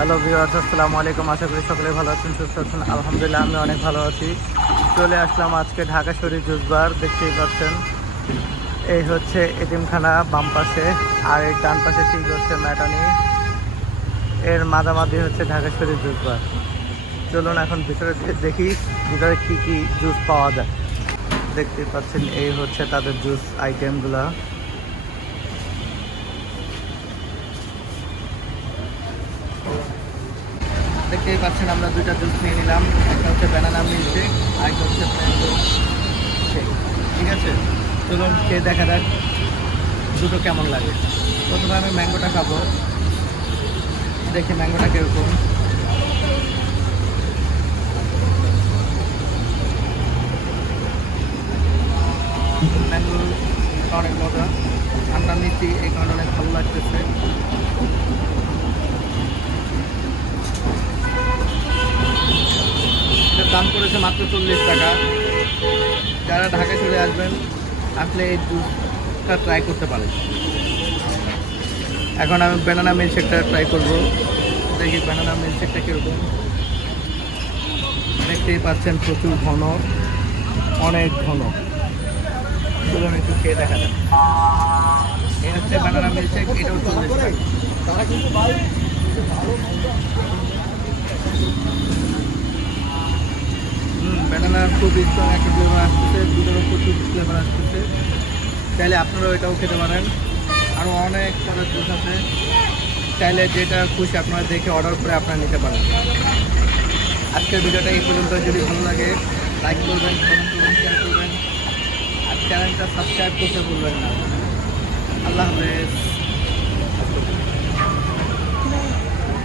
Hello viewers, আসসালামু আলাইকুম। আশা করি সকলে ভালো আছেন, সুস্থ আছেন। আলহামদুলিল্লাহ আমি অনেক ভালো আছি। চলে আসলাম আজকে ঢাকা শরীফ জুস বার। দেখতেই পাচ্ছেন, এই হচ্ছে এতিমখানা বাম পাশে, আর এই ডান পাশে ঠিক হচ্ছে ম্যাটানি। এর মাঝামাঝি হচ্ছে ঢাকা শরীফ জুস বার। চলুন এখন ভিতরে দেখি ভিতরে কি কি জুস পাওয়া যায়। দেখতেই পাচ্ছেন এই হচ্ছে তাদের জুস আইটেমগুলা। দেখতেই পাচ্ছেন আমরা দুইটা জুস নিয়ে নিলাম। একটা হচ্ছে ব্যানানা মিল্কশেক, আর একটা হচ্ছে ম্যাঙ্গো শেক। ঠিক আছে, চলুন খেয়ে দেখা যাক দুটো কেমন লাগে। প্রথমে আমি ম্যাঙ্গোটা খাবো, দেখি ম্যাঙ্গোটা কীরকম। ম্যাঙ্গো অনেক মজা, ঠান্ডা মিষ্টি, এই কারণে অনেক ভালো লাগতেছে। এটার দাম পড়েছে মাত্র 40 টাকা। যারা ঢাকায় চলে আসবেন, আসলে এই জুসটা ট্রাই করতে পারেন। এখন আমি ব্যানানা মিল্কশেকটা ট্রাই করবো, দেখি ব্যানানা মিল্কশেকটা কীরকম। দেখতেই পাচ্ছেন প্রচুর ঘন, অনেক ঘন। চলুন একটু খেয়ে দেখা যাক। এই হচ্ছে ব্যানানা মিল্কশেক, এটাও 40 টাকা। তারা কিন্তু ভাই ব্যানানার খুব স্ট্রং একটা ফ্লেভার আসতেছে, দুধেরও প্রচুর ফ্লেভার আসতেছে। চাইলে আপনারাও এটাও খেতে পারেন। আরও অনেক কটার জুস আছে, চাইলে যেটা খুশি আপনারা দেখে অর্ডার করে আপনারা নিতে পারেন। আজকের ভিডিওটা এই পর্যন্ত। যদি ভালো লাগে লাইক করবেন, কমেন্ট করবেন, শেয়ার করবেন, আর চ্যানেলটা সাবস্ক্রাইব করতে ভুলবেন না। আল্লাহ হাফেজ।